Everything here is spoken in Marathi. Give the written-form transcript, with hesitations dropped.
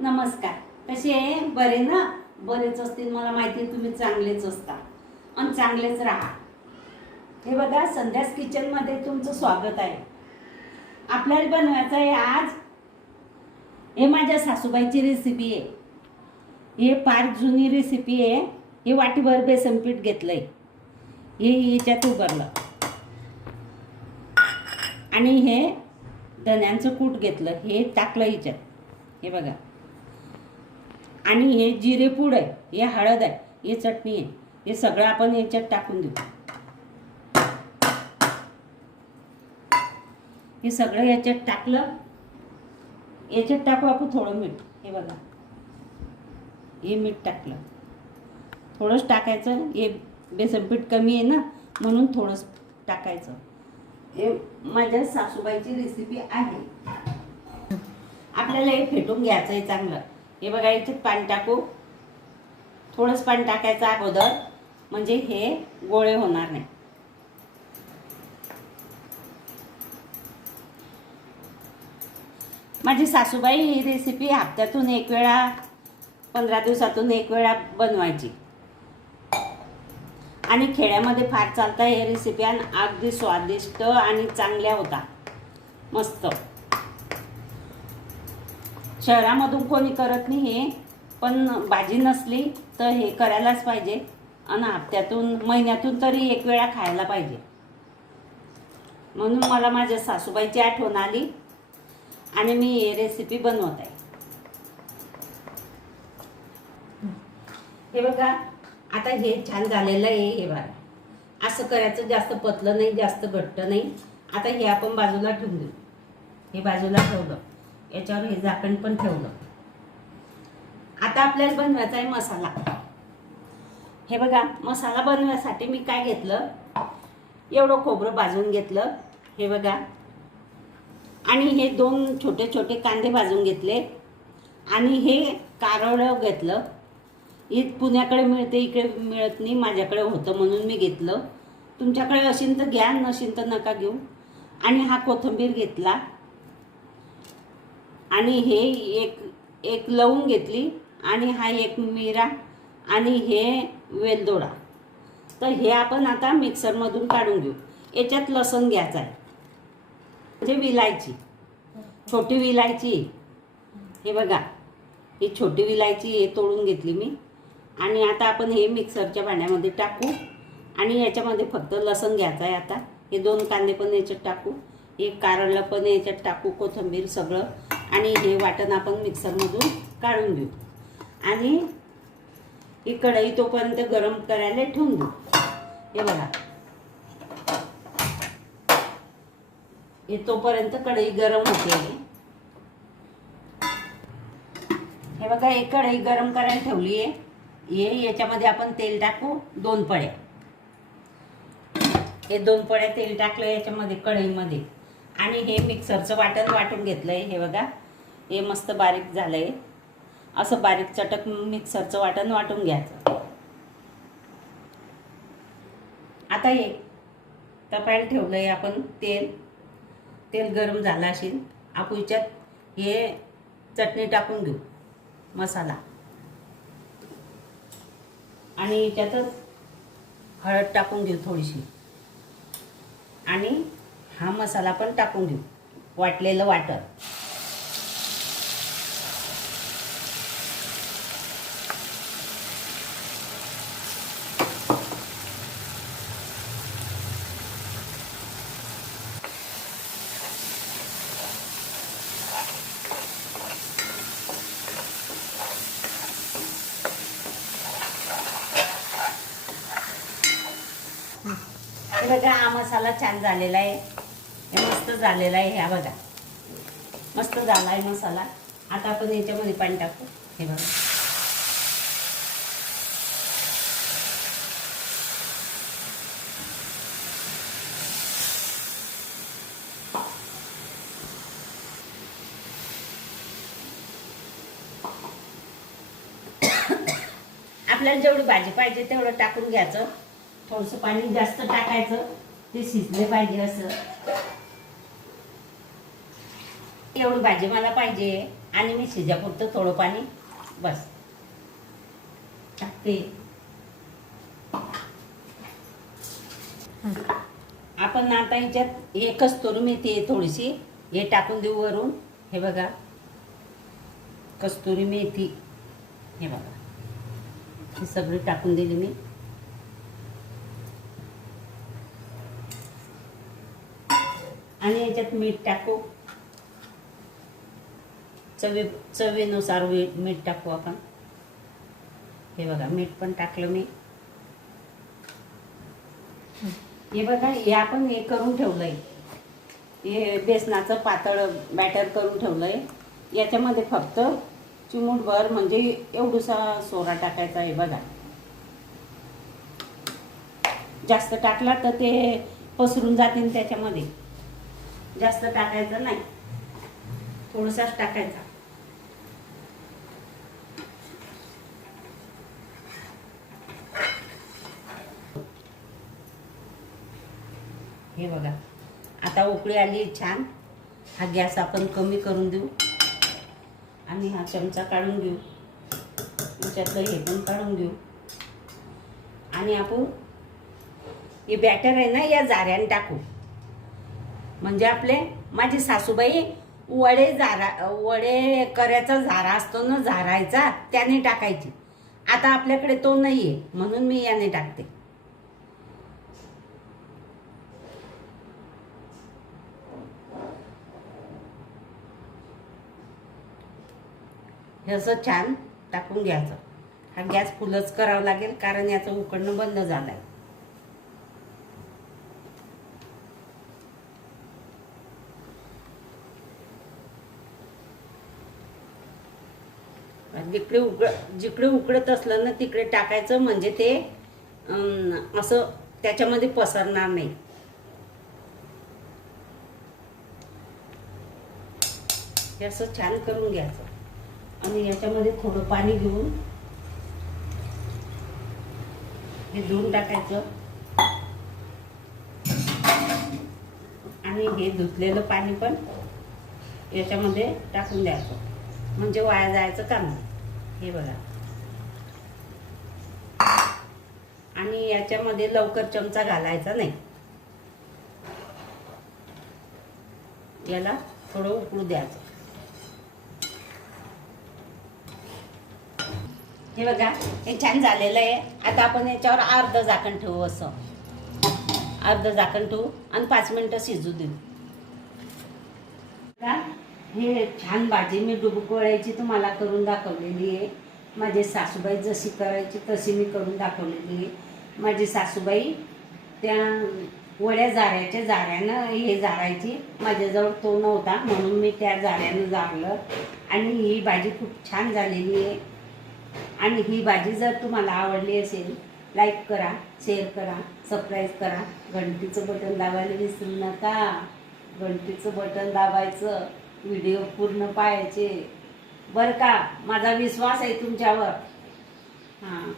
नमस्कार. कसे आहे? बरे ना? बरेच असतील, मला माहिती आहे तुम्ही चांगलेच असता आणि चांगलेच राहा. हे बघा, संध्यास किचन मध्ये तुमचं स्वागत आहे. आपल्याला बनवायचं आहे आज, हे माझ्या सासूबाईची रेसिपी आहे. हे फार जुनी रेसिपी आहे. हे वाटीभर बेसन पीठ घेतलंय, हे याच्यात उभारलं आणि हे धन्यांचं कूट घेतलं, हे टाकलं याच्यात. हे बघा, आणि हे जिरे पूड आहे, हे हळद आहे, हे चटणी आहे. हे सगळं आपण याच्यात टाकून देऊ. हे सगळं याच्यात टाकलं. याच्यात टाकू आपण थोडं मीठ. हे बघा, हे मीठ टाकलं, थोडंच टाकायचं. हे बेसन पीठ कमी आहे ना, म्हणून थोडंच टाकायचं. हे माझ्या सासूबाईची रेसिपी आहे. आपल्याला हे फेटून घ्यायचं आहे चांगलं. हे बघा, याच्यात पाणी टाकू. थोडंच पाणी टाकायचं अगोदर, म्हणजे हे गोळे होणार नाही. माझी सासूबाई ही रेसिपी हप्त्यातून एक वेळा, 15 दिवसातून एक वेळा बनवायची. आणि खेड्यामध्ये फार चालतं हे रेसिपी, आणि अगदी स्वादिष्ट आणि चांगल्या होता, मस्त. शहरामधून कोणी करत नाही हे, पण भाजी नसली तर हे करायलाच पाहिजे. आणि हप्त्यातून, महिन्यातून तरी एक वेळा खायला पाहिजे. म्हणून मला माझ्या सासूबाईची आठवण आली आणि मी हे रेसिपी बनवत आहे. हे बघा, आता हे छान झालेलं आहे. हे बघा, असं करायचं, जास्त पतलं नाही, जास्त घट्ट नाही. आता हे आपण बाजूला ठेवून देऊ. हे बाजूला ठेवलं, याच्यावर हे झाकण पण ठेवलं. आता आपल्याला बनवायचा आहे मसाला. हे बघा, मसाला बनवण्यासाठी मी काय घेतलं, एवढं खोबरं भाजून घेतलं. हे बघा, आणि हे 2 छोटे छोटे कांदे भाजून घेतले. आणि हे कारवडं घेतलं. हे पुण्याकडे मिळते, इकडे मिळत नाही. माझ्याकडे होतं म्हणून मी घेतलं. तुमच्याकडे असेल तर घ्या, नसेल तर नका घेऊ. आणि हा कोथिंबीर घेतला. आणि हे एक लवंग घेतली. आणि हा एक मिरा. आणि हे वेलदोडा. तर हे आपण आता मिक्सरमधून काढून घेऊ. याच्यात लसूण घ्यायचा आहे, म्हणजे विलायची, छोटी विलायची. हे बघा, ही छोटी विलायची हे तोडून घेतली मी. आणि आता आपण हे मिक्सरच्या भांड्यामध्ये टाकू. आणि याच्यामध्ये फक्त लसूण घ्यायचं आहे. आता हे 2 कांदे पण याच्यात टाकू, हे कारलं पण याच्यात टाकू, कोथिंबीर सगळं. आणि हे वाटण आपण मिक्सरमधून काढून घेऊ. आणि ही कढई तोपर्यंत गरम करायला ठेवून देऊ. हे बघा, हे तोपर्यंत कढई गरम होते. हे बघा, हे कढई गरम करायला ठेवली आहे. हे याच्यामध्ये आपण तेल टाकू, 2 पळ्या. हे 2 पळ्या तेल टाकलं याच्यामध्ये, कढईमध्ये. आणि हे मिक्सरचं वाटण वाटून घेतलंय. हे बघा, हे मस्त बारीक झालंय. असं बारीक चटक मिक्सरचं वाटण वाटून घ्यायचं. आता हे तपायला ठेवलंय आपण तेल गरम झालं असेल. आपण याच्यात हे चटणी टाकून घेऊ, मसाला. आणि याच्यातच हळद टाकून घेऊ थोडीशी. आणि हा मसाला पण टाकून घेऊ, वाटलेलं वाटण. हे बघा, हा मसाला छान झालेला आहे. हे मस्त झालेला आहे. ह्या बघा, मस्त झाला आहे मसाला. आता आपण याच्यामध्ये पाणी टाकू. हे बघा, आपल्याला जेवढी भाजी पाहिजे तेवढं टाकून घ्यायचं. थोडंसं पाणी जास्त टाकायचं, ते शिजले पाहिजे. असं एवढी भाजी मला पाहिजे आणि मी शिजापुरतं थोडं पाणी बस टाकते. आपण आता ह्याच्यात एकच करू मेथी आहे थोडीशी, हे टाकून देऊ वरून. हे बघा कस्तुरी मेथी, हे बघा हे सगळी टाकून दिली मी. आणि याच्यात मीठ टाकू, चवीनुसार मीठ टाकू आपण. हे बघा मीठ पण टाकलं मी. हे बघा हे आपण हे करून ठेवलंय, हे बेसनाचं पातळ बॅटर करून ठेवलंय. याच्यामध्ये फक्त चिमूटभर म्हणजे एवढूसा सोडा टाकायचा आहे बघा. जास्त टाकला तर ते पसरून जातील त्याच्यामध्ये, जास्त टाकायचं नाही, थोडंसाच टाकायचा. हे बघा आता उकळी आली छान. हा गॅस आपण कमी करून देऊ आणि हा चमचा काढून घेऊ, याच्यातलं हे पण काढून घेऊ. आणि आपण हे बॅटर आहे ना या झाऱ्याने टाकू. म्हणजे आपले माझी सासूबाई वडे करायचा झारा असतो ना झारायचा, त्याने टाकायची. आता आपल्याकडे तो नाहीये म्हणून मी याने टाकते. हे असं छान टाकून घ्यायचं. हा गॅस फुलच करावा लागेल कारण याचं उकडणं बंद झालंय. जिकडे उकडत असलं ना तिकडे टाकायचं, म्हणजे ते असं त्याच्यामध्ये पसरणार नाही. हे असं छान करून घ्यायचं. आणि याच्यामध्ये थोडं पाणी घेऊन हे धुवून टाकायचं. आणि हे धुतलेलं पाणी पण याच्यामध्ये टाकून द्यायचं, म्हणजे वाया जायचं काम नाही. हे बघा. आणि याच्यामध्ये लवकर चमचा घालायचा नाही, याला थोडं उकळू द्यायचं. हे बघा हे छान झालेलं आहे. आता आपण याच्यावर अर्ध झाकण ठेवू, असं अर्ध झाकण ठेवू आणि 5 मिनिटं शिजू देऊ. हे छान भाजी मी डुबुक वड्याची तुम्हाला करून दाखवलेली आहे. माझी सासूबाई जशी करायची तशी मी करून दाखवलेली आहे. माझी सासूबाई त्या वड्या झाऱ्यानं हे झारायची. माझ्याजवळ तो नव्हता म्हणून मी त्या झाऱ्यानं झारलं. आणि ही भाजी खूप छान झालेली आहे. आणि ही भाजी जर तुम्हाला आवडली असेल, लाईक करा, शेअर करा, सबस्क्राईब करा, घंटीचं बटन दाबायला विसरू नका. घंटीचं बटन दाबायचं, व्हिडिओ पूर्ण पाहायचे बरं का. माझा विश्वास आहे तुमच्यावर. हां.